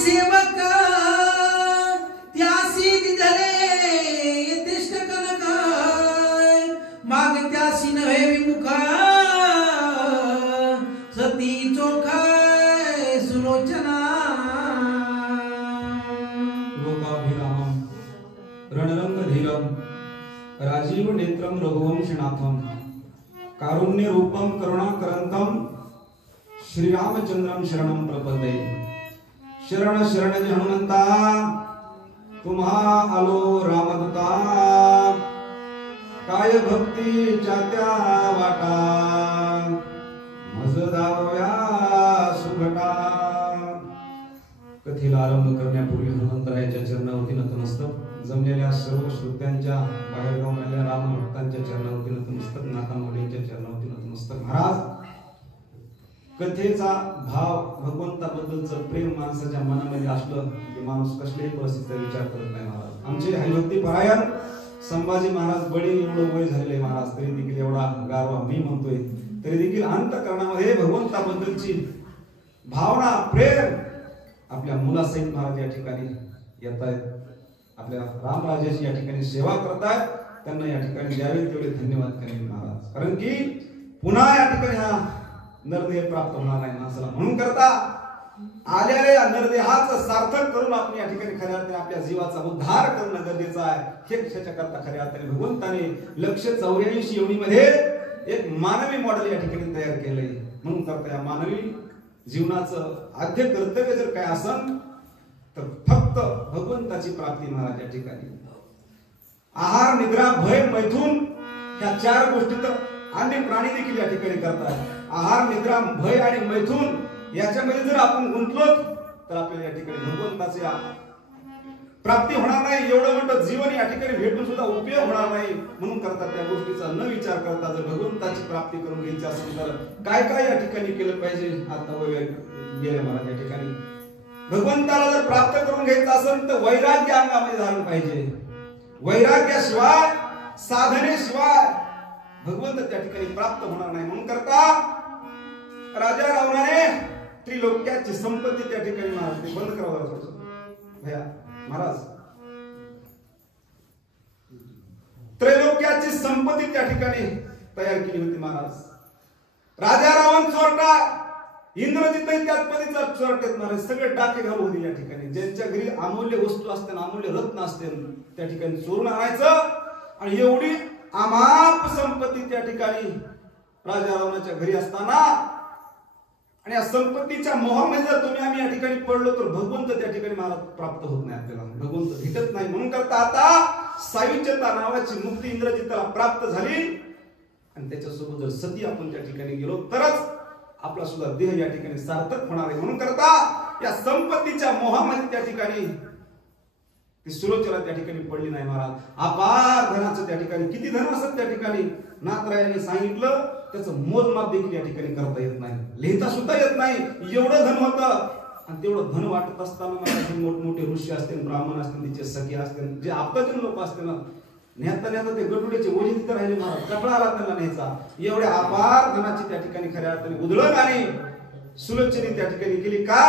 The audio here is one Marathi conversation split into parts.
सेवक त्यासी दिधले दिष्ट कनक माग त्यासी नव्हे विमुख सती चोखा सुलोचना लोकाभिरामं रणरंगधीरं राजीव नेत्रं रघुवंशनाथं कारुण्य रूपं करुणाकरंतं श्रीरामचंद्रं शरणं प्रपदे। शरण शरण जय हनुमंता तुम्हा आलो रामदूता काय भक्ती चात्या वाटा मज दाव्या सुघटा। कथेला आरंभ करण्यापूर्वी हनुमंतरायाच्या चरणावरती नतमस्तक जमलेल्या सर्व श्रोत्यांच्या बाहेर गावून आलेल्या राम भक्तांच्या चरणावरती नतमस्तक नाथांच्या चरणावरती नतमस्तक। महाराज कथेचा भाव भगवंताबद्दलचं प्रेम माणसाच्या मनामध्ये असलं की माणूस कसल्याही परिस्थितीचा विचार करत नाही। महाराज आमचे हरिभक्ती परायण संभाजी महाराज बडे एवढं वय झालेले महाराज तरी देखील एवढा गारवा मी म्हणतोय तरी देखील अंतःकरणामध्ये भगवंताबद्दलची भावना प्रेम आपल्या मुलासहित महाराज या ठिकाणी येत आहेत। आपल्या रामराजाची या ठिकाणी सेवा करतायत त्यांना या ठिकाणी द्यावे तेवढे धन्यवाद करेन महाराज। कारण की पुन्हा या ठिकाणी हा नरदेह प्राप्त होणार नाही माणसाला म्हणून करता आलेल्या या नरदेहाचं सार्थक करून आपण या ठिकाणी खऱ्या अर्थाने आपल्या जीवाचा उद्धार करणं गरजेचं आहे। हे कशाच्या करता खऱ्या अर्थाने भगवंताने 184 योनीमध्ये एक मानवी मॉडेल या ठिकाणी तयार केलंय म्हणून करता या मानवी जीवनाचं आद्य कर्तव्य जर काय असेल तर फक्त भगवंताची प्राप्ती महाराज या ठिकाणी। आहार निद्रा भय मैथून ह्या 4 गोष्टी तर अन्य प्राणी देखील या ठिकाणी करतात। आहार निद्रा भय आणि मैथून याच्यामध्ये जर आपण गुंतलो तर आपल्याला या ठिकाणी भगवंताची प्राप्ती होणार नाही। एवढं मोठं जीवन या ठिकाणी भेटून सुद्धा उपयोग होणार नाही म्हणून करतात त्या गोष्टीचा न विचार करता जर भगवंताची प्राप्ती करून घ्यायची असेल तर काय काय या ठिकाणी केलं पाहिजे। आता गेले महाराज या ठिकाणी भगवंताला जर प्राप्त करून घ्यायचं असेल तर वैराग्य अंगामध्ये धारण पाहिजे। वैराग्याशिवाय साधनेशिवाय भगवंत त्या ठिकाणी प्राप्त होणार नाही म्हणून करता राजा रावणाने त्रिलोक्याची संपत्ती त्या ठिकाणी महाराज ते बंद करावं भया महाराज त्रैलोक्याची संपत्ती त्या ठिकाणी तयार केली होती महाराज। राजा रावण चोरटा इंद्रजित त्यात पदीचा चोरटेत महाराज सगळे टाके घालू होते या ठिकाणी ज्यांच्या घरी अमूल्य वस्तू असते अमूल्य रत्न असते त्या ठिकाणी चोरून आणायचं आणि एवढी अमाप संपत्ती त्या ठिकाणी राजा रावणाच्या घरी असताना आणि या संपत्तीच्या मोहामध्ये जर तुम्ही आम्ही या ठिकाणी पडलो तर भगवंत त्या ठिकाणी मला प्राप्त होत नाही आपल्याला भगवंत भेटत नाही म्हणून करता आता सायुज्यता नावाची मुक्ती इंद्रजिताला प्राप्त झाली आणि त्याच्यासोबत जर सती आपण त्या ठिकाणी गेलो तरच आपला सुद्धा देह या ठिकाणी सार्थक होणार आहे म्हणून करता या संपत्तीच्या मोहामध्ये त्या ठिकाणी ती सुलोचना त्या ठिकाणी पडली नाही महाराज। अपार धनाचं त्या ठिकाणी किती धन असत त्या ठिकाणी नाथरायाने सांगितलं त्याचं मोजमाप देखील या ठिकाणी करता येत नाही लिहिता सुद्धा येत नाही एवढं धन होतं आणि तेवढं धन वाटत असताना महाराज मोठमोठे ऋषी असतील ब्राह्मण असतील तिचे सखी असतील जे आपत्तीन लोक असतील ना नेता नेता ते गडुड्याचे ओझे तिथे राहिले महाराज कपडा आला त्यांना न्यायचा एवढ्या अपार धनाची त्या ठिकाणी खऱ्या अर्थाने उधळण आणि सुलोचने त्या ठिकाणी केली का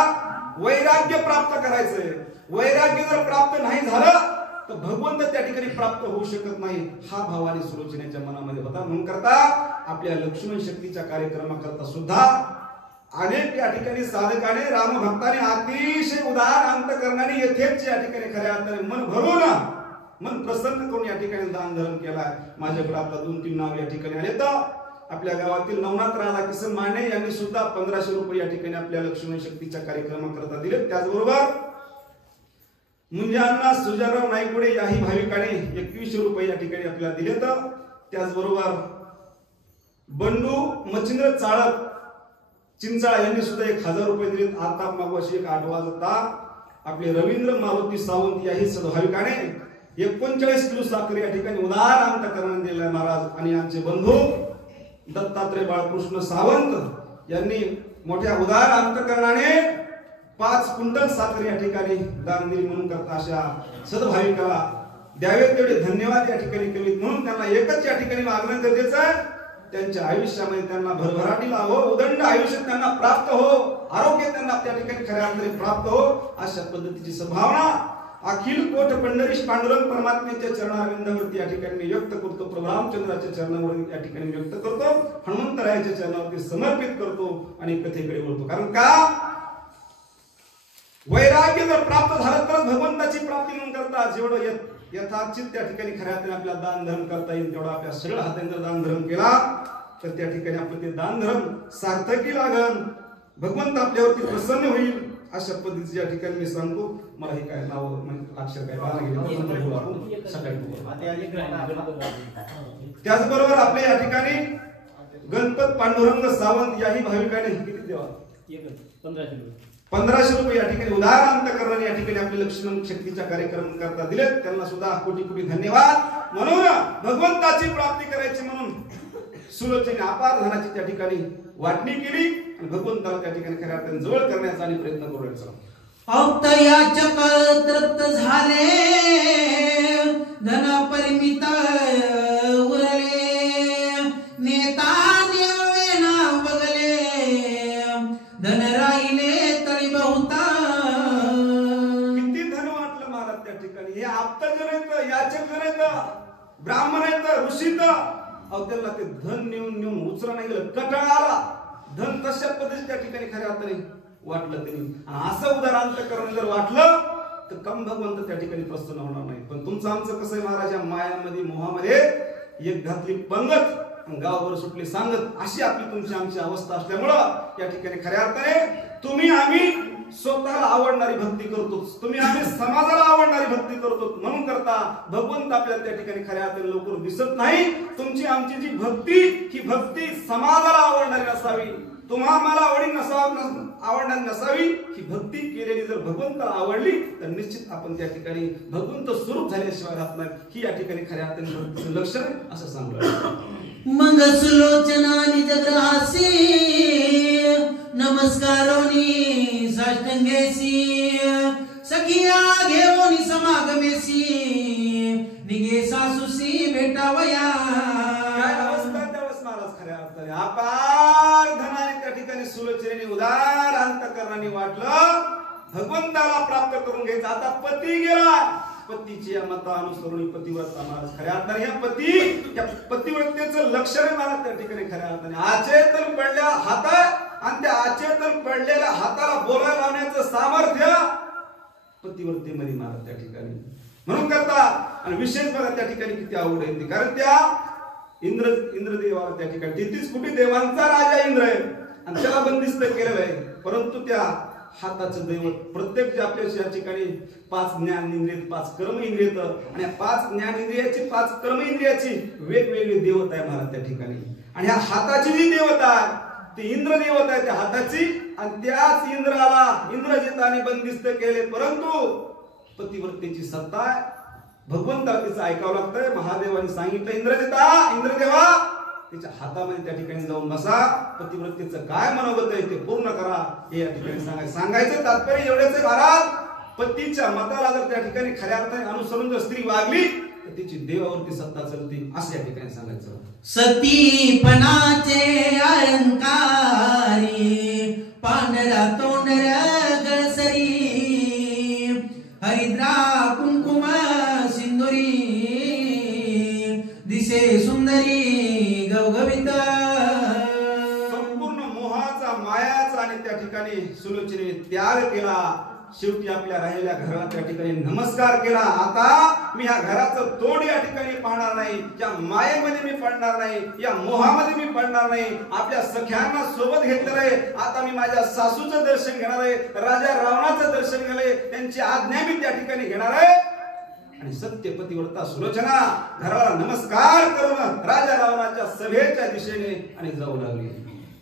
वैराग्य प्राप्त करायचंय। वैराग्य जर प्राप्त नाही झालं तर भगवंत त्या ठिकाणी प्राप्त होऊ शकत नाही हा भाव आणि सुलोचनेच्या मनामध्ये होता म्हणून करता आपल्या लक्ष्मण शक्तीच्या कार्यक्रमाकरता सुद्धा अनेक या ठिकाणी साधकाने राम भक्ताने अतिशय उदार अंतकरणाने यथेच या ठिकाणी खऱ्या अर्थाने मन भरून मन प्रसन्न करून या ठिकाणी दान धर्म केलाय। माझ्याकडे आता 2-3 नाव या ठिकाणी आले तर आपल्या गावातील नवनाथ राधा किसन माने यांनी सुद्धा 1500 रुपये या ठिकाणी आपल्या लक्ष्मण शक्तीच्या कार्यक्रमाकरता दिले। त्याचबरोबर मुंजांना सुजाराव नाईकवडे याही भाविकाने 2100 रुपये या ठिकाणी आपल्याला दिले तर त्याचबरोबर बंडू मच्छिंद्र चाळक चिंचाळ यांनी सुद्धा 1000 रुपये दिले। आता मागवाशी 8 वाजता आपले रवींद्र मारुती सावंत याही भाविकाने 39 किलो साखर या ठिकाणी उदार अंतकरणाने दिले महाराज। आणि आमचे बंधू दत्तात्रय बाळकृष्ण सावंत यांनी मोठ्या उदार अंतकरणाने 5 क्विंटल साखर या ठिकाणी दान दिली म्हणून करता अशा सद्भाविकाला द्यावे तेवढे धन्यवाद या ठिकाणी केले म्हणून त्यांना एकच या ठिकाणी मागणं गरजेचं आहे त्यांच्या आयुष्यामध्ये त्यांना भरभराटी लाभो, उदंड आयुष्य त्यांना प्राप्त हो, आरोग्य त्यांना त्या ठिकाणी खऱ्या अर्थाने प्राप्त हो, अशा पद्धतीची संभावना अखिल कोट पंढरीश पांडुरंग परमात्म्याच्या चरणारविंदावरती या ठिकाणी मी व्यक्त करतो, प्रभू रामचंद्राच्या चरणावर या ठिकाणी व्यक्त करतो, हनुमंतरायाच्या चरणावरती समर्पित करतो आणि कथेकडे वळतो. कारण का वैराग्य जर प्राप्त झालं तर भगवंताची प्राप्ती म्हणून करता. जेवढं यथाचित त्या ठिकाणी खऱ्या अर्थाने आपल्याला दान धर्म करता येईल तेवढा आपल्या सरळ हाताने जर दान धर्म केला तर त्या ठिकाणी आपलं ते दान धर्म सार्थकी लागल, भगवंत आपल्यावरती प्रसन्न होईल. अशा पद्धतीची या ठिकाणी मी सांगतो. मला हे काय नाव अक्षर काय बाळा गेले सकाळी. त्याचबरोबर आपल्या या ठिकाणी गणपत पांडुरंग सावंत याही भाविकाने किती देवा 1500 रुपये या ठिकाणी उदार अंतकरणाने या ठिकाणी आपले लक्ष्मण शक्तीच्या कार्यक्रम करता दिलेत. त्यांना सुद्धा कोटी कोटी धन्यवाद. म्हणून भगवंताची प्राप्ती करायची म्हणून सुलोचने अपार धनाची त्या ठिकाणी वाटणी केली आणि भगवंताला त्या ठिकाणी खऱ्या अर्थाने जवळ करण्याचा आणि प्रयत्न करू लागला. औक्त याचक तृप्त झाले, धन परिमित उरले, नेता नेवेना बगले, धन राहिले तरी बहुता. किती धन वाटलं महाराज त्या ठिकाणी. हे आप्तजन आहेत, याचक जन आहेत, ब्राह्मण आहेत, ऋषी अहो त्यांना ते धन नेऊन उचला नाही गेलं, कटाळा आला. धन तशा पद्धतीने त्या ठिकाणी खऱ्या अर्थाने वाटलं त्यांनी. आणि असं उदार अंतकरण जर वाटलं तर कम भगवंत त्या ठिकाणी प्रसन्न होणार नाही. पण तुमचं आमचं कसं आहे महाराज, या मायामध्ये मोहामध्ये एक घातली पंगत गावावर सुटली सांगत, अशी आपली तुमची आमची अवस्था असल्यामुळं या ठिकाणी खऱ्या अर्थाने तुम्ही आम्ही स्वतःला आवडणारी भक्ती करतो, तुम्ही आम्ही समाजाला आवडणारी भक्ती करतो म्हणून करता. भगवंत आपल्याला त्या ठिकाणी खऱ्या अर्थाने लवकर दिसत नाही. तुमची आमची जी भक्ती ही भक्ती समाजाला आवडणारी नसावी, तुम्हाला आवडणारी नसावी. ही भक्ती केलेली जर भगवंताला आवडली तर निश्चित आपण त्या ठिकाणी भगवंत स्वरूप झाल्याशिवाय राहत नाही. ही या ठिकाणी खऱ्या अर्थाने भक्तीचं लक्षण आहे असं सांगलं. मग सुलोचनानी जगरासी, नमस्कारोनी साष्टांगेसी, सखिया घेऊन समागमेसी, निगे सासूसी भेटावया. काय अवस्था त्यावेळेस महाराज खऱ्या अर्थाने अपार धनाने त्या ठिकाणी सुलोचनेने उदार अंतकरणाने वाटलं भगवंताला प्राप्त करून घ्यायचं. आता पती गेला, पतीची या मतानुसरून पतिव्रता महाराज खऱ्या अर्थाने या पतिव्रतेचं लक्षण आहे महाराज त्या ठिकाणी खऱ्या अर्थाने. आचेतन पडल्या हातात आणि त्या आचेतन पडलेल्या हाताला बोलायला लावण्याचं सामर्थ्य पतिव्रतेमध्ये महाराज त्या ठिकाणी म्हणून करता. आणि विशेष बघा त्या ठिकाणी किती आवड आहे, कारण त्या इंद्रदेवाला त्या ठिकाणी 33 कोटी देवांचा राजा इंद्र आहे आणि त्याला बंदिस्त केलेलं आहे. परंतु त्या हाताचं दैवत प्रत्येक जे आपल्या या ठिकाणी 5 ज्ञान इंद्रिय 5 कर्म इंद्रिय आणि 5 ज्ञान इंद्रियाची 5 कर्म इंद्रियाची वेगवेगळी देवता आहे महाराज त्या ठिकाणी. आणि ह्या हाताची जी देवता आहे ती इंद्र देवता आहे त्या हाताची. आणि त्याच इंद्राला इंद्रजिताने बंदिस्त केले. परंतु पतिव्रतेची सत्ता आहे, भगवंताला तिचं ऐकावं लागतंय. महादेवाने सांगितलं इंद्रदेवा तिच्या हातामध्ये त्या ठिकाणी जाऊन बसा, पतिव्रतेचं काय मनोगत आहे ते पूर्ण करा. हे या ठिकाणी सांगायचं तात्पर्य एवढेच आहे महाराज. पतीच्या मताला जर त्या ठिकाणी खऱ्या अर्थाने अनुसरून जर स्त्री वागली तर तिची देवावरती सत्ता चलते असं या ठिकाणी सांगायचं. सतीपणाचे अलंकारी, पांढरा तोंडर गळसरी, हरिद्रा कुंकुम सिंदुरी, दिसे सुंदरी गवगवित. संपूर्ण मोहाचा मायाचा आणि त्या ठिकाणी सुलोचने त्याग केला. शेवटी आपल्या राहिलेल्या घराला त्या ठिकाणी नमस्कार केला. आता मी या घराचं तोड या ठिकाणी पाहणार नाही, या मायेमध्ये मी पडणार नाही, या मोहामध्ये मी पडणार नाही. आपल्या सख्यांना सोबत घेतलेलं आहे. आता मी माझ्या सासूचं दर्शन घेणार आहे, राजा रावणाचं दर्शन घेणार आहे, त्यांची आज्ञा मी त्या ठिकाणी घेणार आहे. आणि सत्य पतिव्रता सुलोचना घराला नमस्कार करून राजा रावणाच्या सभेच्या दिशेने आणि जाऊ लागली.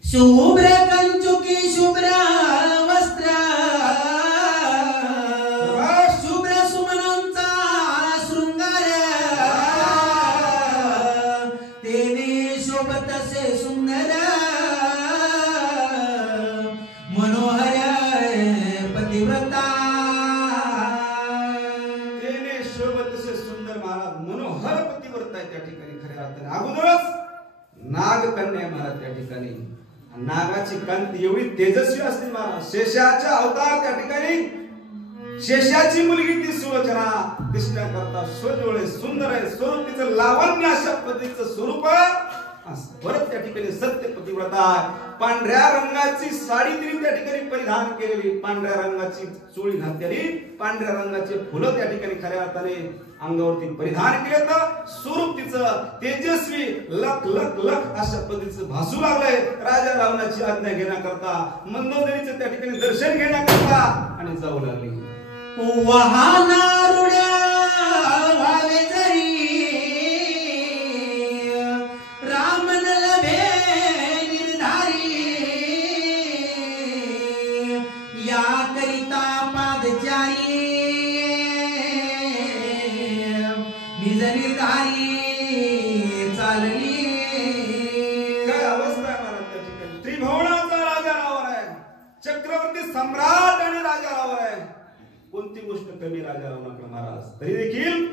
शुभ्र कंचुकी शुभ्र वस्त्र, शुभ्र सुमनांचा शृंगार, तेने शोभतसे सुंदर मनोहर पतिव्रता. तेने शोभतसे सुंदर महाराज मनोहर पतिव्रता त्या ठिकाणी खऱ्या अर्थाने अगोदरच नागकन्या आहे महाराज त्या ठिकाणी. नागाची कांती एवढी तेजस्वी असते महाराज. शेषाचा अवतार त्या ठिकाणी, शेषाची मुलगी ती सुलोचना दिसण्याकरता सोजवळ आहे, सुंदर आहे, स्वरूप तिचं लावण्य अशा पद्धतीचं स्वरूप परत त्या ठिकाणी सत्य पतिव्रता. पांढऱ्या रंगाची साडी तिने त्या ठिकाणी परिधान केलेली, पांढऱ्या रंगाची चोळी घातलेली, पांढऱ्या रंगाचे फुलं त्या ठिकाणी खऱ्या अर्थाने अंगावरती परिधान केले. तर स्वरूप तिचं तेजस्वी लख लख लख अशा पद्धतीचं भासू लागलंय. राजा रावणाची आज्ञा घेण्याकरता, मंदोदरीचं त्या ठिकाणी दर्शन घेण्याकरता आणि जाऊ लागली. वाहनारुड्या व्हावे जरी रामन लभे निर्धारी, या करिता पादचारी निज निर्धारी चालली. काय अवस्था आहे महाराज त्या ठिकाणी. त्रिभुवनाचा राजा रावण आहे, चक्रवर्ती सम्राट आणि राजा रावण आहे. कोणती गोष्ट कमी राजा रावणाकडे महाराज. तरी देखील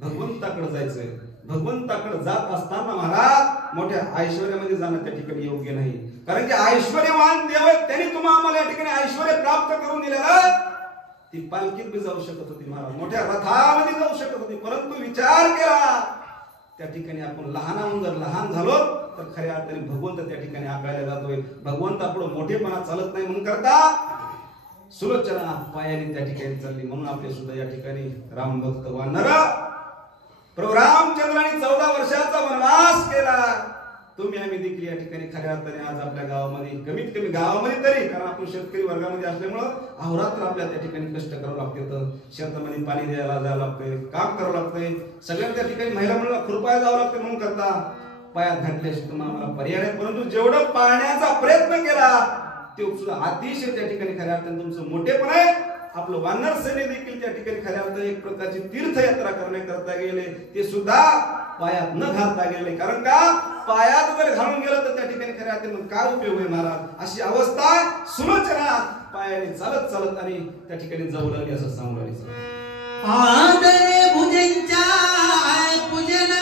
भगवंताकडे जायचंय. भगवंताकडे जात असताना महाराज मोठ्या ऐश्वर्यामध्ये जाणं त्या ठिकाणी योग्य नाही. कारण की ऐश्वर्यवान देव आहे, त्यांनी तुम्हाला या ठिकाणी ऐश्वर्य प्राप्त करून दिलेलं. ती पालखीत बी जाऊ शकत होती महाराज, मोठ्या रथामध्ये जाऊ शकत होती, परंतु विचार केला त्या ठिकाणी आपण लहानाहून जर लहान झालो तर खऱ्या अर्थाने भगवंत त्या ठिकाणी आकायला जातोय. भगवंतापुढे मोठेपणा चालत नाही म्हणून करता सुलोचना पायाने त्या ठिकाणी चालली. म्हणून आपले सुद्धा या ठिकाणी राम भक्त वानर प्रभू रामचंद्रांनी 14 वर्षाचा वनवास केला. तुम्ही आम्ही देखील या ठिकाणी खऱ्या अर्थाने आज आपल्या गावामध्ये, कमीत कमी गावामध्ये तरी, कारण आपण शेतकरी वर्गामध्ये असल्यामुळं अहोरात्र आपल्या त्या ठिकाणी कष्ट करावं लागतं. शेतामध्ये पाणी द्यायला जावं लागतंय, काम करावं लागतंय, सगळ्या त्या ठिकाणी महिला मुलाला खुरपायला जावं लागतं. म्हणून करता पायात घातल्याशी तुम्हाला पर्याय नाही. परंतु जेवढं पाळण्याचा प्रयत्न केला ते सुद्धा अतिशय त्या ठिकाणी खऱ्या अर्थाने तुमचं मोठेपण आहे. आपलं वानर सैन्य देखील त्या ठिकाणी खऱ्या अर्थाने एक प्रकारची तीर्थयात्रा करण्याकरता गेले, ते सुद्धा पायात न घालता गेले. कारण का पायात जर घालून गेलं तर त्या ठिकाणी खऱ्या अर्थाने मग काय उपयोग आहे महाराज. अशी अवस्था सुलोचना पायाने चालत चालत आणि त्या ठिकाणी जाऊ लागली असं सांगू लागली. आदरे भुजंच्या पूजना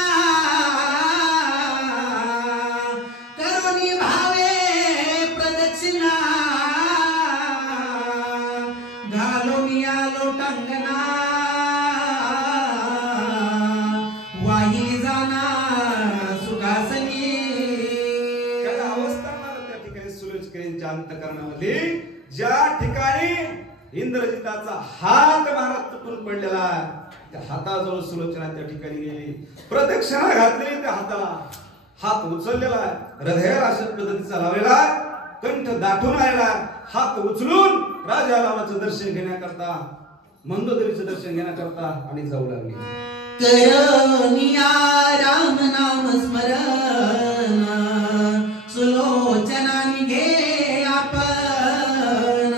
करुणी भावे प्रदक्षिणा, घालून आलो टांगणा वाही जाना सुखासनी. काय अवस्था त्या ठिकाणी सुलोचनेच्या अंतःकरणामध्ये, ज्या ठिकाणी इंद्रजिताचा हात महाराज तुटून पडलेला, त्या हाताजवळ सुलोचना त्या ठिकाणी गेली, प्रदक्षिणा घातलेली त्या हाताला, हात उचललेला हृदयाला अशा पद्धतीचा लावलेला, कंठ दाटून आलेला, हात उचलून राजा रामाचं दर्शन घेण्याकरता, मंदोदरीचं दर्शन घेण्याकरता आणि जाऊ लागली. करनिया राम नाम स्मरण सुलोचनानी घे आपण,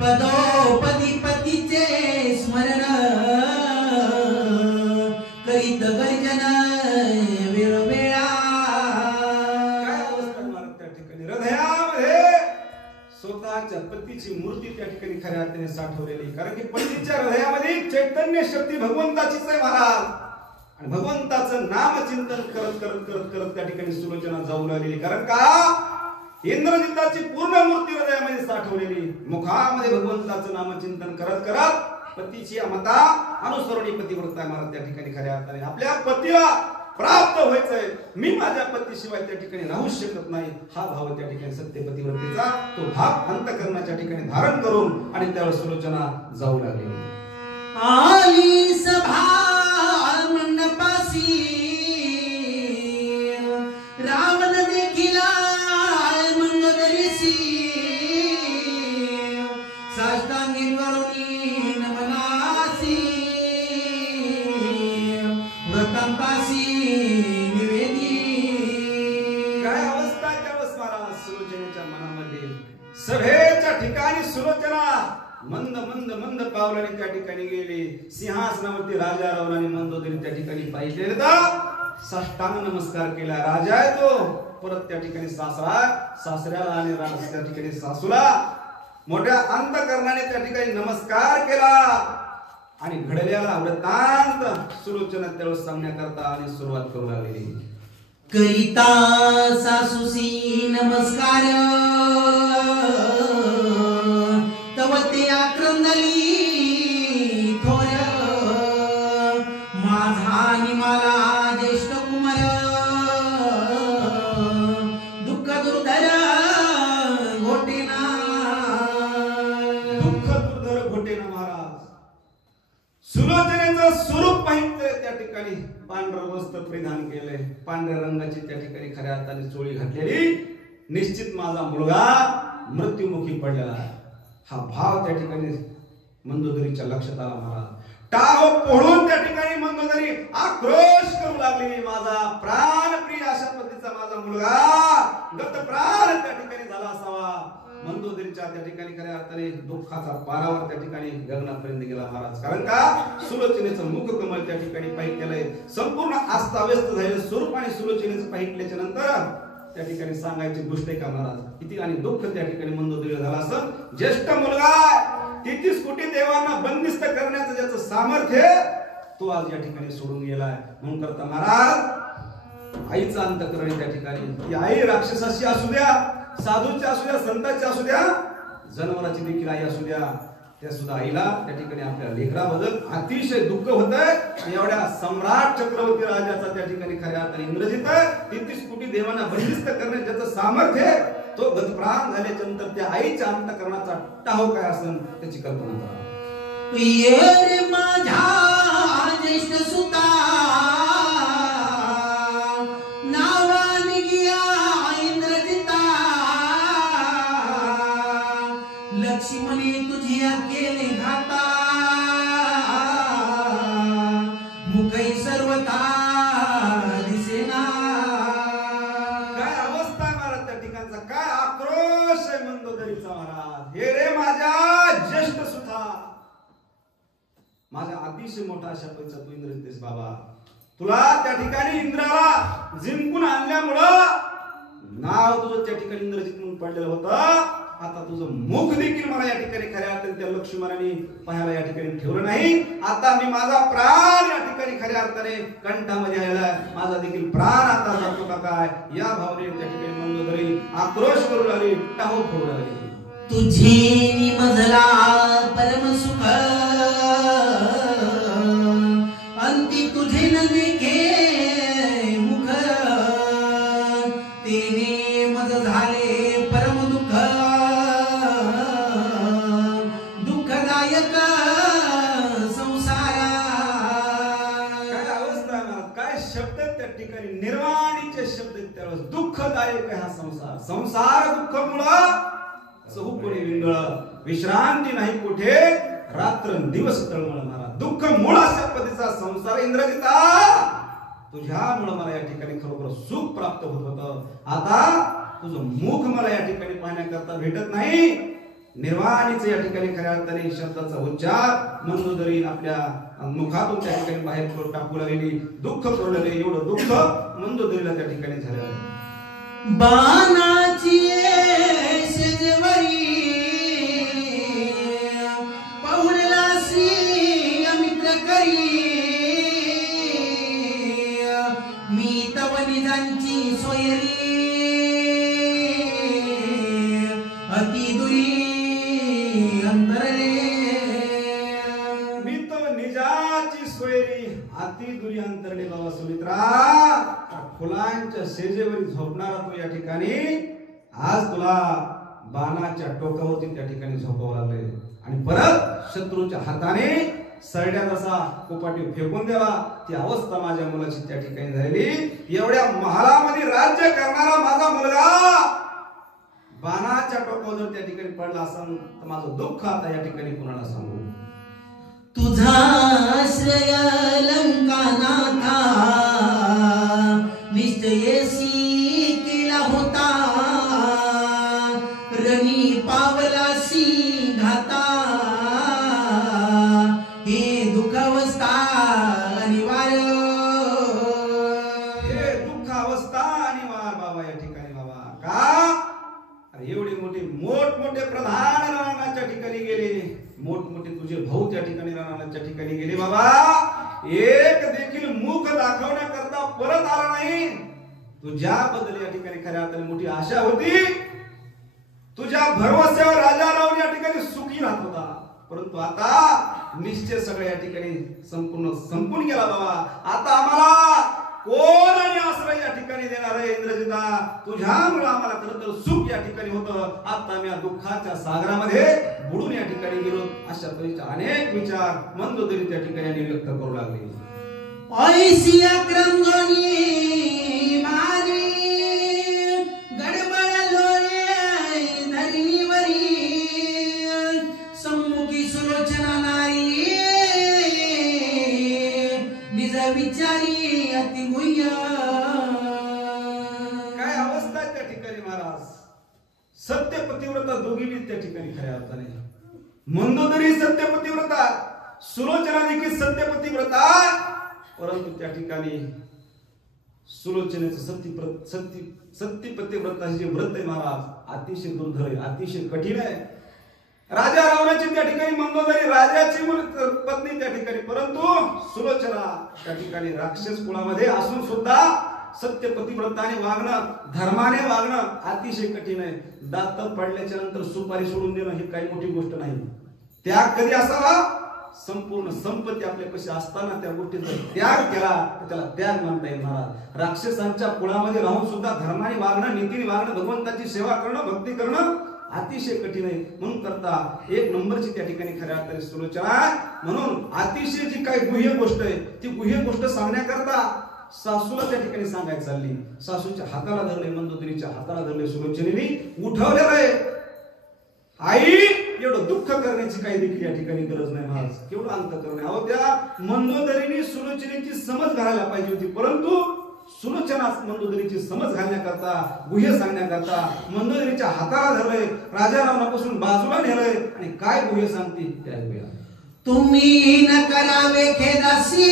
पदोपदी पतीचे स्मरण करीत गर्जन वेळोवेळा. काय अवस्था महाराज त्या ठिकाणी. हृदयामध्ये स्वतःच्या पतीची मूर्ती त्या ठिकाणी खऱ्या अर्थाने साठवलेली. कारण की पतीच्या हृदयामध्ये चैतन्य शक्ती भगवंताचीच आहे महाराज. आणि भगवंताचं नामचिंतन करत करत करत करत त्या ठिकाणी सुलोचना जाऊ लागलेली. कारण का इंद्रजिताची पूर्ण मूर्ती हृदयामध्ये साठवलेली, मुखामध्ये भगवंताचं नामचिंतन करत करत पतीची मता अनुसरणी पतिव्रता महाराज त्या ठिकाणी खऱ्या अर्थाने आपल्या पतीला प्राप्त व्हायचंय, मी माझ्या पतीशिवाय त्या ठिकाणी राहू शकत नाही, हा भाव त्या ठिकाणी सत्य पतिव्रतेचा तो भाव अंतःकरणाच्या ठिकाणी धारण करून आणि त्यावेळेस सुलोचना जाऊ लागली. आली सभा मंडपासी रावण देखील मंदोदरीसी, साष्टांगी वरुणी नमनासी व्रतांपासी निवेदी. काय अवस्था त्यावेळेस महाराज सुलोचनेच्या मनामध्ये. सभेच्या ठिकाणी सुलोचना मंद मंद मंद पावलाने त्या ठिकाणी गेली. सिंहासनावरती राजा रावणाने मंदोदरी त्या ठिकाणी पाहिजे, साष्टांग नमस्कार केला. राजा आहे तो, परत त्या ठिकाणी सासऱ्याला आणि त्या ठिकाणी सासूला मोठ्या अंतःकरणाने त्या ठिकाणी नमस्कार केला आणि घडलेला वृत्तांत सुलोचना त्यावेळेस सांगण्याकरता आणि सुरुवात करू लागली. करिता सासूसी नमस्कार तव ते आक्रंदली थोर माझा आणि मला ज्येष्ठ कुमार दुःख दुर्धर घोटेना महाराज सुलोचनेचं स्वरूप पाहिजे त्या ठिकाणी पांढरं वस्त्र परिधान केलंय, पांढऱ्या रंगाची त्या ठिकाणी खऱ्या अर्थाने चोळी घातलेली, निश्चित माझा मुलगा मृत्युमुखी पडलेला आहे. हा भाव त्या ठिकाणी मंदोदरीच्या लक्षात आला. महाराज टाव पोळून त्या ठिकाणी मंदोदरी आक्रोश करू लागली, माझा प्राणप्रिय अशा पद्धतीचा माझा मुलगा गत प्राण त्या ठिकाणी झाला असावा. मंदोदरीच्या त्या ठिकाणी खऱ्या अर्थाने दुःखाचा पारावर त्या ठिकाणी गगनापर्यंत गेला महाराज. कारण का सुलोचनेचं मुख कमळ त्या ठिकाणी पाहिलेलंय, संपूर्ण अस्ताव्यस्त झालेलं स्वरूप आणि सुलोचनेचं पाहिल्याच्या नंतर त्या ठिकाणी सांगायची गोष्ट आहे का महाराज, किती आणि दुःख त्या ठिकाणी मंदोदरीला झाला असं. ज्येष्ठ मुलगा 33 कोटी देवांना बंदिस्त करण्याचं ज्याचं सामर्थ्य तो आज या ठिकाणी सोडून गेलाय. म्हणून करता महाराज आईचा अंतःकरण त्या ठिकाणी, ती आई राक्षसाची असू द्या, साधूच्या असू द्या, संतांच्या असू द्या, जनावराची देखील आई असू द्या, त्या सुद्धा आईला त्या ठिकाणी आपल्या लेकराबद्दल अतिशय दुःख होतंय. एवढ्या सम्राट चक्रवर्ती राजाचा त्या ठिकाणी खऱ्या अर्थाने इंद्रजित 33 कोटी देवांना बंदिस्त करण्याचं ज्याचं सामर्थ्य तो गतप्राण झाल्याच्या नंतर त्या आईच्या अंतःकरणाचा टाहो काय असेल त्याची कल्पना करा. ये माझा ज्येष्ठ सुता नावाने गिया इंद्रजिता, लक्ष्मणी तुझी केले घाता, मुखई सर्वथा दिसेना. काय अवस्था आहे महाराज त्या ठिकाणचा, काय आक्रोश आहे मंदोदरीचा महाराज. हे रे माझ्या ज्येष्ठ सुता, माझा अतिशय मोठा अशा पैसा तू इंद्रजितेस बाबा. तुला त्या ठिकाणी इंद्राला जिंकून आणल्यामुळं नाव तुझं त्या ठिकाणी इंद्रजित म्हणून पडलेलं होतं. आता तुझं मुख देखील मला या ठिकाणी खऱ्या अर्थाने त्या लक्ष्मणाने पाहायला या ठिकाणी ठेवलं नाही. आता मी माझा प्राण या ठिकाणी खऱ्या अर्थाने कंठामध्ये आलेला, माझा देखील प्राण आता जातो का काय या भावने त्या ठिकाणी मंदोदरी आक्रोश करू लागली, टाहो फोडू लागली. तुझे निमजला परम सुख अंती तुझे न देखे मुख, तेने मज झाले परम दुःख, दुःखदायक संसारा. काय अवस्था काय शब्द त्या ठिकाणी निर्वाणीचे शब्द त्यावेळेस. दुःखदायक हा संसार, संसार दुःखामुळं चहूकडे विंगळ, विश्रांती नाही कुठे, रात्र दिवस तळमळ मारा. दुःख मूळ अशा पद्धतीचा संसार इंद्रजिता, तुझ्यामुळे मला या ठिकाणी खरोखर सुख प्राप्त होत होतं. आता तुझं मुख मला या ठिकाणी पाहण्याकरता भेटत नाही. निर्वाणीचे या ठिकाणी खऱ्या अर्थाने शब्दाचा उच्चार मंदोदरी आपल्या मुखातून त्या ठिकाणी बाहेर टाकू लागलेली, दुःख करू लागले. एवढं दुःख मंदोदरीला त्या ठिकाणी झालेलं आहे. बाणाची शेजवरी पहुडलासी अमित्र करी, मी तव निजांची सोयरी अति दुरी अंतरले. मी तो निजाची सोयरी अति दुरी अंतरले. बाबा सुमित्रा, फुलांच्या शेजेवरी झोपणारा तो या ठिकाणी आज तुला बाणाच्या टोकावरती त्या ठिकाणी झोपावं लागले आणि परत शत्रूच्या हाताने सरड्यात असा कोपाटी फेकून द्यावा, ती अवस्था माझ्या मुलाची त्या ठिकाणी झालेली. एवढ्या महालामध्ये राज्य करणारा माझा मुलगा बाणाच्या टोकावर जर त्या ठिकाणी पडला असेल तर माझं दुःख आता या ठिकाणी कुणाला सांगू. तुझा आश्रय लंकानाथा निश्चयसी केला होता, रणी पावलासी घाता, हे दुःखावस्था अनिवार्य. हे दुःखावस्था अनिवार्य बाबा या ठिकाणी. बाबा का एवढे मोठे मोठमोठे प्रधान रणाच्या ठिकाणी गेले, मोठमोठे तुझे भाऊ त्या ठिकाणी रणाच्या ठिकाणी गेले बाबा, एक देखील मुख दाखवण्याकरता परत आला नाही. तुझ्याबद्दल या ठिकाणी खऱ्या अर्थाने मोठी आशा होती. तुझ्या भरवशावर राजा रावण या ठिकाणी सुखी राहत होता. परंतु आता निश्चय सगळं या ठिकाणी संपून गेला बाबा. आता आम्हाला कोण आणि आश्रय या ठिकाणी देणार आहे इंद्रजिता. तुझ्यामुळे आम्हाला खरं तर सुख या ठिकाणी होतं. आता आम्ही या दुःखाच्या सागरामध्ये बुडून या ठिकाणी गेलो. अशा तऱ्हेचे अनेक विचार मंदोदरी त्या ठिकाणी व्यक्त करू लागले. ऐसिया क्रंदोनी मारी गडबडलो रे धरणीवरी सम्मुखी सुलोचना नारी निज विचारी अति गुह्य. काय अवस्था आहे त्या ठिकाणी महाराज. सत्य पतिव्रता दोघीही त्या ठिकाणी खऱ्या अर्थाने. मंदोदरी सत्य पतिव्रता, सुलोचना देखील सत्य पतिव्रता. परंतु त्या ठिकाणी सुलोचनेचं सत्य पतिव्रताचे जे व्रत आहे महाराज अतिशय दुर्धर आहे, अतिशय कठीण आहे. राजा रावणाची त्या ठिकाणी मंदोदरी राजाची पत्नी त्या ठिकाणी, परंतु सुलोचना त्या ठिकाणी राक्षस कुळामध्ये असून सुद्धा सत्य पतिव्रताने वागणं, धर्माने वागणं अतिशय कठीण आहे. दात पडल्याच्या नंतर सुपारी सोडून देणं ही काही मोठी गोष्ट नाही. त्याग कधी असावा. संपूर्ण संपत्ती आपल्यापाशी असताना त्या गोष्टीचा त्याग केला तर त्याला त्याग म्हणता येईल महाराज. राक्षसांच्या कुळामध्ये राहून सुद्धा धर्माने वागणं, नीतीने वागणं, भगवंताची सेवा करणं, भक्ती करणं अतिशय कठीण आहे. म्हणून करता एक नंबरची त्या ठिकाणी खऱ्या अर्थाने सुलोचना. म्हणून अतिशय जी काही गुह्य गोष्ट आहे ती गुह्य गोष्ट सांगण्याकरता सासूला त्या ठिकाणी सांगायला चालली. सासूच्या हाताला धरले, मंदोदरीच्या हाताला धरले सुलोचनेने उठवलेलं आहे. आई एवढं दुःख करण्याची काही देखील या ठिकाणी गरज नाही महाराज. केवढं अंत करणे. अहो त्या मंदोदरीने सुलोचनेची समज घालायला पाहिजे होती. परंतु सुलोचना मंदोदरीची समज घालण्याकरता, गुह्य सांगण्याकरता मंदोदरीच्या हाताला धरले, राजा रावणापासून बाजूला नेलंय आणि काय गुह्य सांगते ते ऐकूया. तुम्ही न करावे खेदासी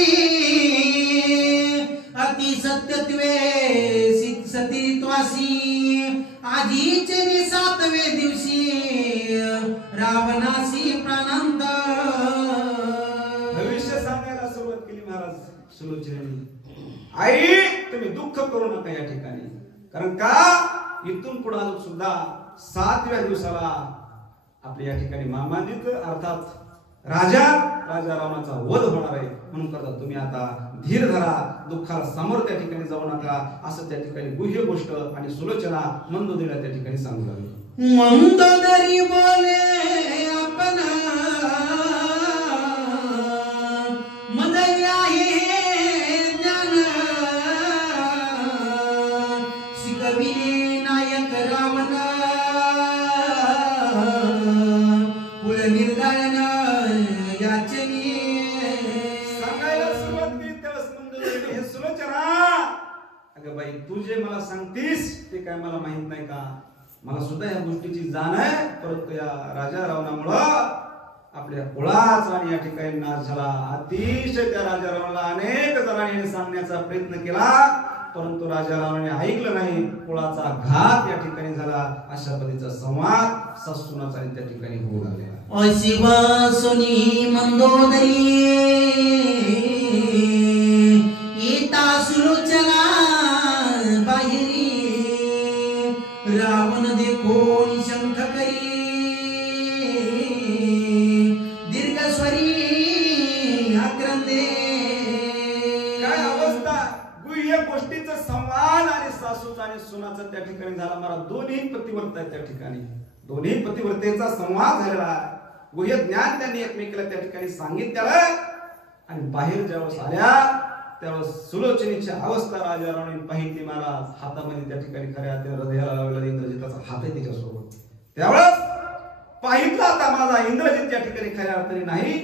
अति सत्यत्वे सतीत्वासी आजीचे रे 7वे दिवशी रावणासी प्राणांत. भविष्य सांगायला सुरुवात केली महाराज सुलोचनेने. आई तुम्ही दुःख करू नका या ठिकाणी. कारण का इथून पुढे अजून सुद्धा 7व्या दिवसाला आपल्या या ठिकाणी मामाजित अर्थात राजा रावणाचा वध होणार आहे. म्हणून करता तुम्ही आता धीर धरा, दुःखाला सामोरं त्या ठिकाणी जाऊ नका. असं त्या ठिकाणी गुह्य गोष्ट आणि सुलोचना मंदोदरीला त्या ठिकाणी सांगू लागली. मंदोदरी बोले आपण मदय आहे ज्ञान शिकविले नायक रावण कुल निर्धारण याचनी. सांगायला सुरुवात केली त्यावेळेस मंदोदरीने, हे सुलोचना अगं बाई तू जे मला सांगतीस ते काय मला माहित नाही का. मला सुद्धा या गोष्टीची जाण आहे. परंतु या राजा रावणामुळं आपल्या कुळाचा आणि या ठिकाणी नाश झाला. अतिशय त्या राजा रावणाला अनेक जणांनी सांगण्याचा प्रयत्न केला, परंतु राजा रावणाने ऐकलं नाही. कुळाचा घात या ठिकाणी झाला. अशा पद्धतीचा संवाद सासूनाचा त्या ठिकाणी होऊ लागला. ऐसी वासुनी मंदोदरी येता सुलोचना बाहेरी रावण देखो निशंक करी दीर्घस्वरी आक्रंदे. काय अवस्था. गुह्य गोष्टीचा संवाद आणि सासूचा आणि सुनाचा त्या ठिकाणी झाला. मला दोन्ही पतिव्रता त्या ठिकाणी, दोन्ही पतिव्रतेचा संवाद झालेला. गुह्य ज्ञान त्यांनी एकमेकाला त्या ठिकाणी सांगितलं. आणि बाहेर ज्यावेळेस आल्या त्यावेळेस सुलोचनेची अवस्था राजा रावणाने पाहिली महाराज. हातामध्ये त्या ठिकाणी खऱ्या हृदयाला लावलेला इंद्रजिताचा हात आहे तिच्यासोबत. त्यावेळेस पाहिलं आता माझा इंद्रजित त्या ठिकाणी खऱ्या अर्थाने नाही.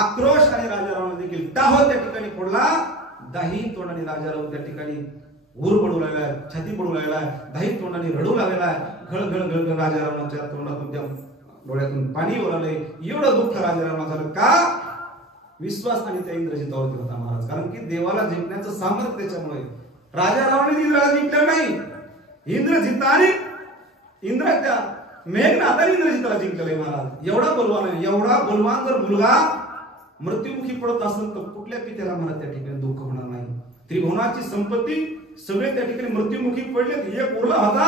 आक्रोश आणि राजा रावण देखील टाहो त्या ठिकाणी फोडला. दाही तोंडाने राजा रावण त्या ठिकाणी उर पडू लागलाय, छाती पडू लागलाय, दाही तोंडाने रडू लागलेला आहे. घळ घळ घळ राजा रावणाच्या तोंडातून त्या डोळ्यातून पाणी ओलालंय. एवढं दुःख राजा रावणाला झालं का. विश्वास आणि त्या इंद्रजितावरती होता महाराज. कारण की देवाला जिंकण्याचं सामर्थ्य त्याच्यामुळे. राजा रावणाने इंद्राला जिंकलं नाही, इंद्रजिताने त्या मेघनाथाने इंद्रजिताला जिंकलंय महाराज. एवढा बलवान आहे. एवढा बलवान जर मुलगा मृत्युमुखी पडत असेल तर कुठल्या पित्याला महाराज त्या ठिकाणी दुःख होणार नाही. त्रिभुवनाची संपत्ती सगळे त्या ठिकाणी मृत्युमुखी पडलेत. एक उरला होता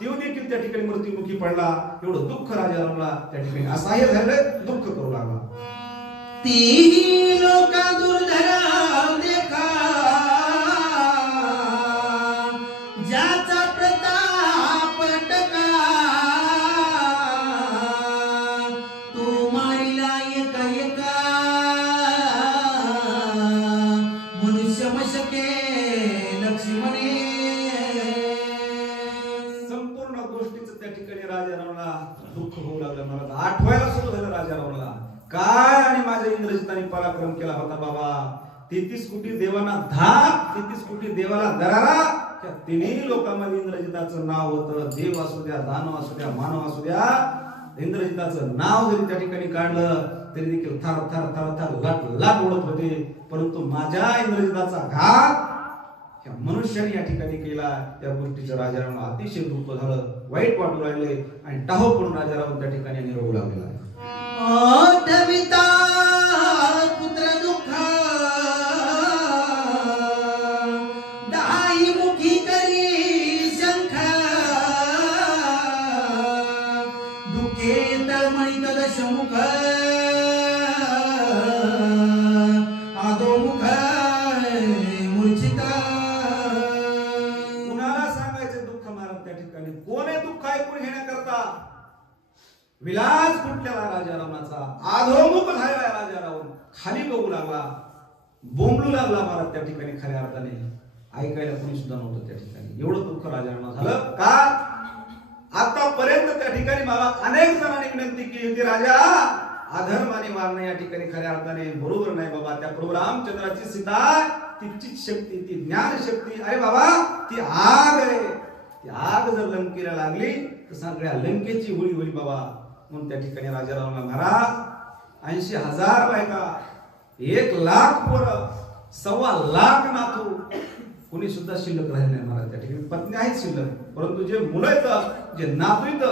तो देखील त्या ठिकाणी मृत्युमुखी पडला. एवढं दुःख राजा रावला त्या ठिकाणी असहाय्य झालं, दुःख करू लागला. तीही लोक दुर्धरा देखा ज्याचा प्रताप टका तो मारिला एका एका मनुष्य मशके लक्ष्मणे. संपूर्ण गोष्टीचं त्या ठिकाणी राजा रावला दुःख होऊ लागलं. मला आठवायला सुरू झालं राजा रावला काय आणि माझ्या इंद्रजिताने पराक्रम केला होता बाबा. 33 कोटी देवांना धाक, 33 कोटी देवाला दरारा. त्या तिन्ही लोकांमध्ये इंद्रजिताचं नाव होतं. देव असू द्या, दानव असू द्या, मानव असू द्या, इंद्रजिताचं नाव जरी त्या ठिकाणी काढलं तरी देखील थर थर थर थर लाट लाट उडत होते. परंतु माझ्या इंद्रजिताचा घात या मनुष्याने या ठिकाणी केला. त्या गोष्टीचं राजारावांना अतिशय दुःख झालं, वाईट वाटू राहिले आणि टाहो पडून राजाराव त्या ठिकाणी निरोग लागलेला आहे. ठविता पुत्र दुःख दाई मुखी करी शंख दुःखे तळमळीत दशमुख आदोमुख मूर्छित. कुणाला सांगायचं दुःख महाराज त्या ठिकाणी? कोण आहे दुःख ऐकून घेण्याकरता? विलास कुठलेला राजा रावणाचा, आधोमुख झालेला राजा रावण खाली बघू लागला, बोंबलू लागला महाराज त्या ठिकाणी. खऱ्या अर्थाने ऐकायला कोणी सुद्धा नव्हतं त्या ठिकाणी. एवढं दुःख राजा रावणा झालं का? आतापर्यंत त्या ठिकाणी मला अनेक जणांनी विनंती केली होती, राजा अधर्माने मारणं या ठिकाणी खऱ्या अर्थाने बरोबर नाही बाबा. त्या प्रभू रामचंद्राची सीता तिची शक्ती, ती ज्ञान शक्ती, अरे बाबा ती आग आहे. ती आग जर लंकेला लागली तर सगळ्या लंकेची होळी होईल बाबा. म्हणून त्या ठिकाणी राजा रावणा महाराज 80,000 बायका, 1,00,000 पोरं, 1,25,00,000 नातू, कोणी सुद्धा शिल्लक राहिले नाही महाराज त्या ठिकाणी. पत्नी आहेत शिल्लक, परंतु जे मुलं आहेत, जे नातू आहेत,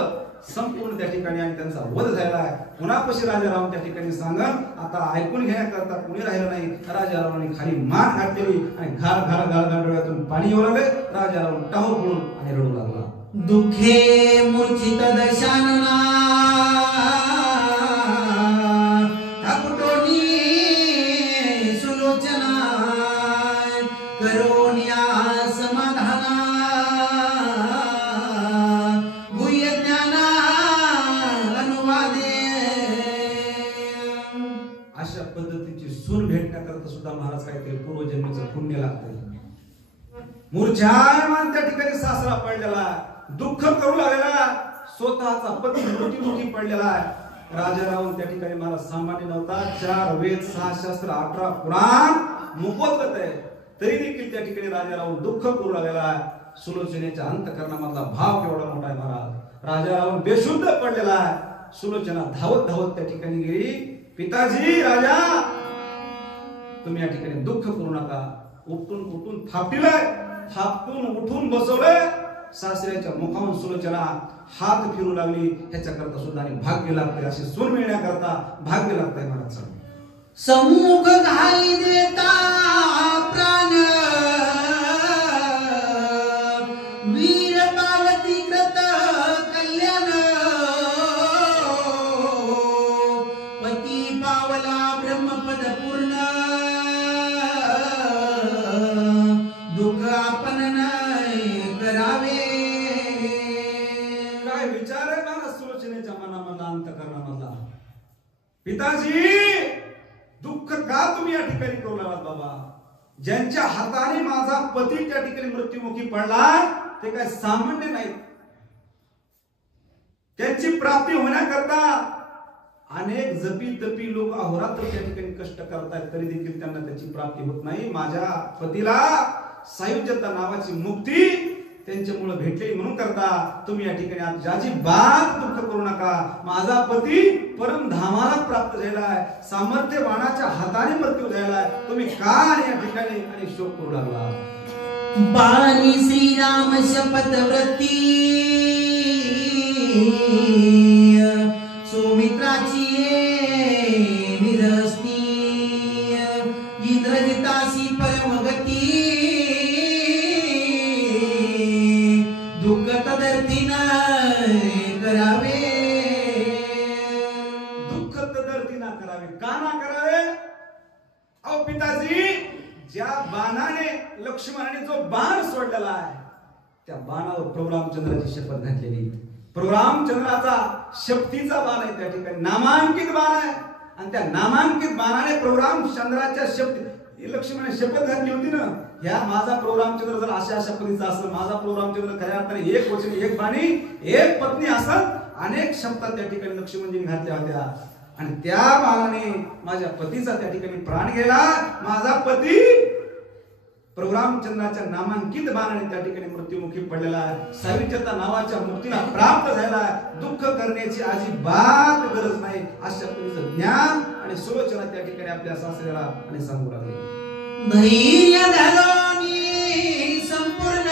संपूर्ण त्या ठिकाणी आणि त्यांचा वध झालेला आहे. पुन्हापाशी राजा रावण त्या ठिकाणी सांगन आता ऐकून घेण्याकरता कोणी राहिलं नाही. राजा रावणाने खाली मान घातलेली आणि घाल घाल घाल घाल डोळ्यातून पाणी येऊ लागले. राजा रावण टाहो पडून आणि रडू लागला. दुःखे मूर्छित दशानना ठाकुटोनी सुलोचना करोनिया समाधाना गुह्य ज्ञाना अनुवादे. अशा पद्धतीची सून भेटण्याकरता सुद्धा महाराज काहीतरी पूर्वजन्मीचं पुण्य लागतं. मूर्छायमान त्या ठिकाणी सासरा पडलेला, दुःख करू लागलेला, स्वतःचा पती मृत्युमुखी पडलेला आहे. राजा रावण त्या ठिकाणी महाराज सामान्य नव्हता. 4 वेद, 6 शास्त्र, 18 पुराण मुखोद्गत आहे, तरी देखील त्या ठिकाणी राजा रावण दुःख करू लागलेला आहे. सुलोचनेच्या अंतःकरणामधला भाव केवढा मोठा आहे महाराज. राजा रावण बेशुद्ध पडलेला आहे. सुलोचना धावत धावत त्या ठिकाणी गेली. पिताजी राजा तुम्ही या ठिकाणी दुःख करू नका. उपटून उठून थापटिलंय, थापटून उठून बसवलंय. सासऱ्याच्या मुखावून सुलोचना हात फिरू लागली. ह्याच्याकरता सुद्धा आणि भाग्य लागते, अशी सून मिळण्याकरता भाग्य लागतंय महाराज. सम्मुख घाई देता प्राण वीर पावती कृत कल्याण पती पावला ब्रह्मपद पूर्ण दुःख आपण नाही करावे. काय विचार आहे महाराज सुलोचनेच्या मनामधला, अंतःकरणामधला? पिताजी दुःख का तुम्ही या ठिकाणी करू लागलात बाबा? ज्यांच्या हाताने माझा पती त्या ठिकाणी मृत्युमुखी पडला ते काय सामान्य नाहीत. त्यांची प्राप्ती होण्याकरता अनेक जपी तपी लोक अहोरात्र त्या ठिकाणी कष्ट करतात, तरी देखील त्यांना त्याची प्राप्ती होत नाही. माझ्या पतीला सायुज्यता नावाची मुक्ती त्यांच्यामुळे भेटली म्हणून करता तुम्ही या ठिकाणी ज्याची बात दुःख करू नका. माझा पती परमधामाला प्राप्त झालाय, सामर्थ्यवानाच्या हाताने मृत्यू झालाय. तुम्ही का या ठिकाणी आणि शोक करू लागला? बाणी श्रीराम शपथव्रती सुमित्राची निरस्ती इंद्रजितासी परमगती करावे, दुःख तदर्थी ना करावे. का ना करावे? अहो पिताजी, ज्या बाणाने लक्ष्मणाने जो बाण सोडलेला आहे त्या बाणावर प्रभू रामचंद्राची शपथ घातलेली. प्रभू रामचंद्राचा शपथीचा बाण आहे, त्या ठिकाणी नामांकित बाण आहे. आणि त्या नामांकित बाणाने प्रभू रामचंद्राच्या शपथी लक्ष्मणाने शपथ घातली होती ना, ह्या माझा प्रभू रामचंद्र जर अशा शपथीचा असेल, माझा प्रभू रामचंद्र खऱ्या अर्थाने एक वचन, एक बाणी, एक पत्नी असत, अनेक शपथा त्या ठिकाणी लक्ष्मणजींनी घातल्या होत्या. आणि त्या बाणाने माझ्या पतीचा त्या ठिकाणी प्राण गेला. माझा पती प्रभू रामचंद्राच्या नामांकित बाणाने त्या ठिकाणी मृत्युमुखी पडलेला आहे. सावित्रीच्या नावाच्या मुक्तीला प्राप्त झाला. दुःख करण्याची अजिबात गरज नाही, अशा पद्धतीचं ज्ञान आणि सुलोचना त्या ठिकाणी आपल्या सासऱ्याला आणि सांगू लागले. धैर्य धरोनी संपूर्ण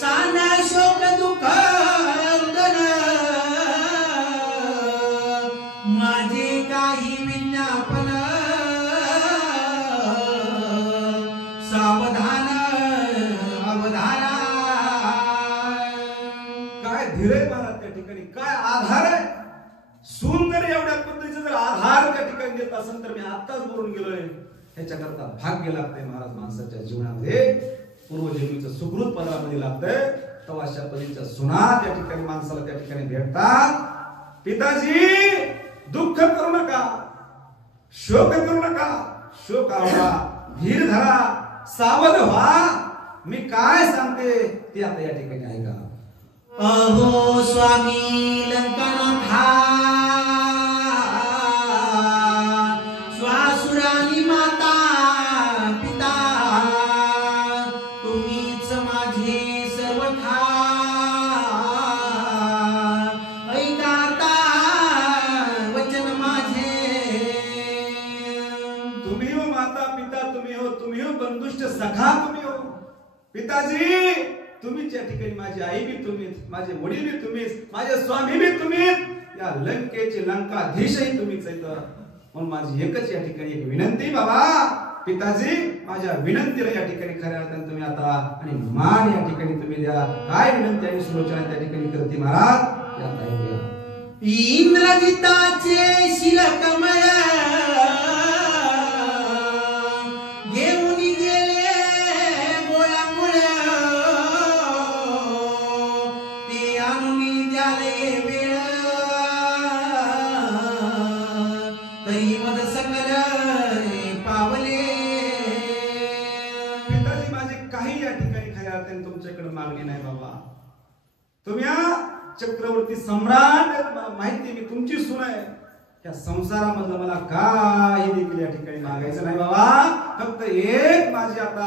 साना शोक दुःख रुदन, माझे काही विज्ञापन सावधान अवधाना. काय धीरे महाराज त्या ठिकाणी, काय आधार आहे. सुंदर एवढ्या पद्धतीचा जर आधार त्या ठिकाणी देत असेल तर मी आत्ताच बोलून गेलोय. ह्याच्याकरता भाग्य लागतंय महाराज माणसाच्या जीवनामध्ये, पूर्वजन्मीचं सुकृत पदामध्ये लागतंय. तेव्हा अशा पद्धतीच्या सुना त्या ठिकाणी माणसाला त्या ठिकाणी भेटतात. पिताजी, दुःख करू नका, शोक करू नका, शोक आवडा, धीर धरा, सावध व्हा. मी काय सांगते ते आता या ठिकाणी ऐका. अहो स्वामी लंकनाथा, स्वासुरानी माता पिता, तुम्हीच माझे सर्वथा. ऐकाता वचन माझे. तुम्ही हो माता पिता, तुम्ही हो बंधुष्ट सखा, तुम्ही हो पिताजी. तुम्हीच या ठिकाणी माझी आई बी तुम्हीच, माझे वडील बी तुम्हीच, माझे स्वामी बी तुम्हीच, या लंकेचे लंकाधीशही तुम्हीच आहेत. म्हणून माझी एकच या ठिकाणी एक विनंती, बाबा पिताजी, माझ्या विनंतीला या ठिकाणी खऱ्या अर्थाने तुम्ही आता आणि मान या ठिकाणी तुम्ही द्या. काय विनंती आणि सुलोचना त्या ठिकाणी करते महाराज, या काय द्या. इंद्रजिताचे शिरकमळ घेऊन गेले गोळामुळ, ते आणून द्याले वेळ, तरी मद सकल पावले. पिताजी, माझे काही या ठिकाणी खऱ्या अर्थाने तुमच्याकडे मागणी नाही बाबा. तुम्ही चक्रवर्ती सम्राट, माहिती मी तुमची सून आहे. त्या संसारामधलं मला काही देखील या ठिकाणी मागायचं नाही बाबा. फक्त एक माझी आता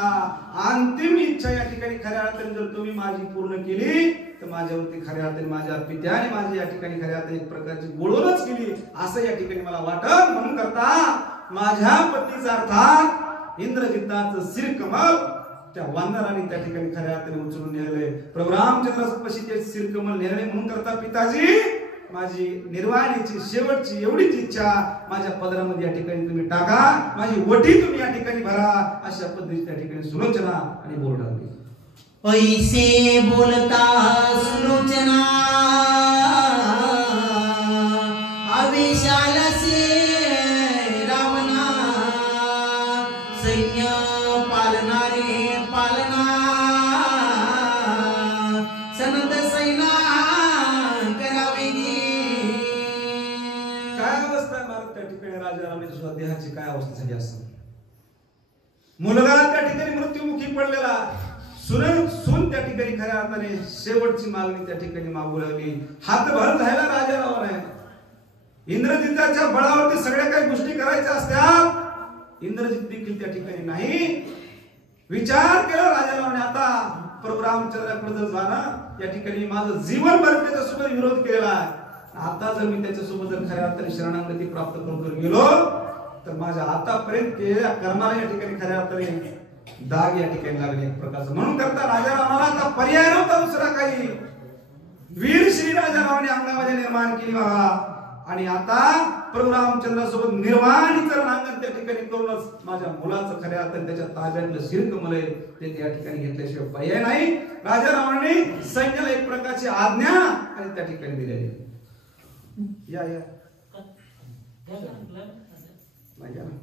अंतिम इच्छा या ठिकाणी खऱ्या अर्थाने जर तुम्ही माझी पूर्ण केली तर माझ्यावरती खऱ्या अर्थाने माझ्या पित्याने माझी या ठिकाणी खऱ्या अर्थाने एक प्रकारची गोळवणच केली असं या ठिकाणी मला वाटत. म्हणून करता माझ्या पतीचा अर्थात इंद्रजिताचं शिरकमल त्या वानराने त्या ठिकाणी खऱ्या अर्थाने उचलून नेले. प्रभू रामचंद्रापाशी ते शिरकमल नेले. म्हणून करता पिताजी, माझी निर्वाणीची शेवटची एवढीच इच्छा माझ्या पदरामध्ये या ठिकाणी तुम्ही टाका, माझी वटी तुम्ही या ठिकाणी भरा. अशा पद्धतीने त्या ठिकाणी सुलोचना आणि बोलू लागली. पैसे बोलता सुलोचना, आवेशाला से रावणा, सैन्य पालनारे पालना, सनद सैना करावे गे. काय अवस्था आहे महाराज त्या ठिकाणी राजा रामाच्या सुद्धा देहाची काय अवस्था झाली असं. मुलगा त्या ठिकाणी मृत्युमुखी पडलेला, सून त्या ठिकाणी खऱ्या अर्थाने शेवटची मागणी त्या ठिकाणी मागू लागली. हातभर झाला राजा रावण. इंद्रजिताच्या बळावरती सगळ्या काही गोष्टी करायच्या असतात. इंद्रजित देखील त्या ठिकाणी नाही. विचार केला राजा रावणे, आता प्रभू रामचंद्राकडे जर जाणं या ठिकाणी माझं जीवनभर त्याच्यासोबत विरोध केलेला आहे. आता जर मी त्याच्यासोबत जर खऱ्या अर्थाने शरणागती प्राप्त करून गेलो तर माझ्या आतापर्यंत केलेल्या कर्माला या ठिकाणी खऱ्या अर्थाने दाग या ठिकाणी लागले एक प्रकारचं. म्हणून करता राजा रावणाला आता पर्याय नव्हता दुसरा काही. वीर श्री राजा रावणे अंगामध्ये निर्माण केली बाबा. आणि आता प्रभू रामचंद्रासोबत निर्वाणीचं रणांगण त्या ठिकाणी करूनच माझ्या मुलाचं खऱ्या अर्थाने त्याच्या ताब्यातलं शिरकमल आहे ते त्या ठिकाणी घेतल्याशिवाय पर्याय नाही. राजा रावणाने सैन्याला एक प्रकारची आज्ञा आणि त्या ठिकाणी दिलेली. या या नाही या ना.